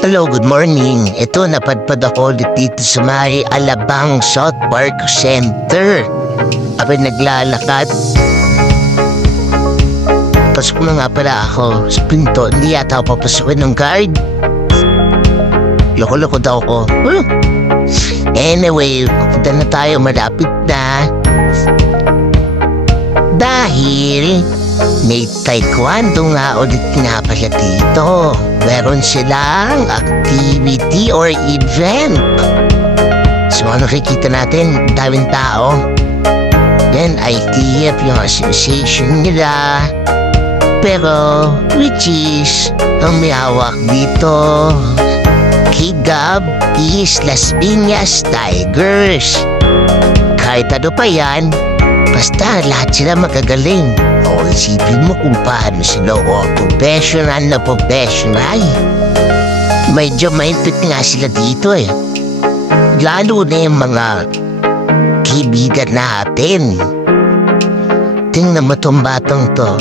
Hello, good morning. Ito, napadpad ako dito sa may Alabang South Park Center. Abay naglalakad. Pasok na nga pala ako sa pinto. Hindi yata ako papasukin ng guard. Loko-loko daw ko. Anyway, pupunta na tayo, malapit na. Dahil may taekwondo nga ulit nga pala dito. Meron silang activity or event. So ano nakikita natin? Daming tao. Then ITF yung association nila. Pero which is ang may hawak dito Kigab is Las Piñas Tigers. Kahit ano pa yan, basta lahat sila magagaling. O isipin mo kung paano sila professional na professional. Medyo maintut nga sila dito eh. Lalo na yung mga kaibigan natin. Tingnan mo tong batang to.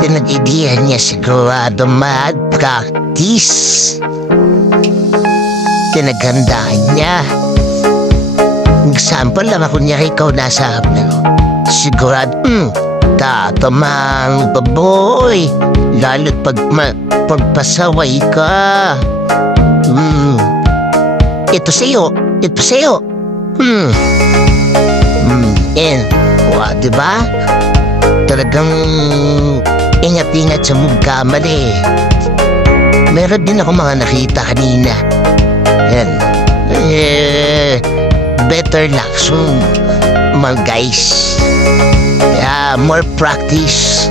Tinag-idehan niya sigurado mag-practice. Tinaghandaan niya. Example lang ako niya, ikaw nasa sigurado, tatamang baboy. Lalo't pagpasaway ka. Ito sa'yo. Diba? Talagang ingat-ingat sa magkamali. Meron din ako mga nakita kanina. Yan. Better luck soon, mga guys. More practice.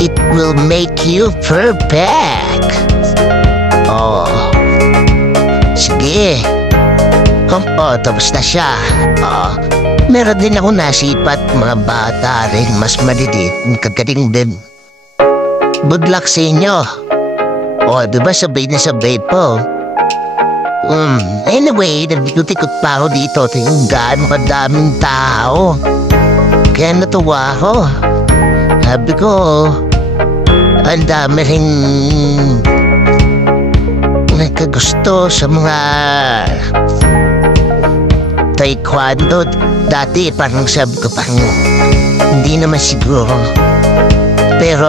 It will make you perfect. Oh. Sige. Tapos na siya. Meron din ako nasipat mga bata rin mas maliliit. Kagaling din. Good luck sa inyo. Diba sabay na sabay po. Anyway, nagtikutikot pa ako dito. Tingnan gaano kadaming tao. Kaya natuwa ako. Sabi ko, ang dami rin nagkagusto sa mga taekwondo. Dati parang sabi ko parang hindi naman siguro. Pero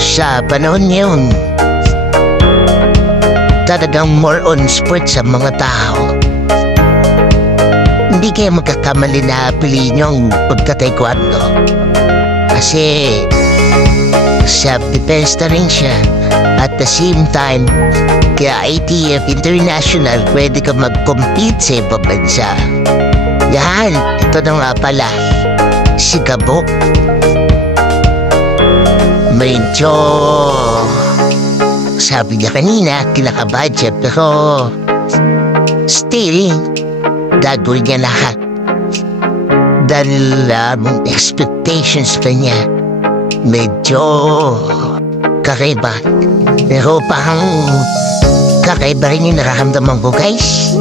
sa panahon ngayon, talagang more on sport sa mga tao. Hindi kayo magkakamali na piliin yung pagka-taekwondo. Kasi self-defense na rin siya. At the same time, kaya ITF International, pwede ka mag-compete sa ibang bansa. Yan, ito na nga pala, si Gabo. Medyo, sabi niya kanina, kinakabad siya, pero still, gagawin niya lahat. Dahil expectations pa niya, medyo kakaiba. Pero parang kakaiba rin yung nararamdaman ko, guys.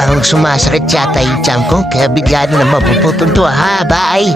Parang sumasakit yata yung tiyan ko, kaya bigla na mapuputol to. Bye!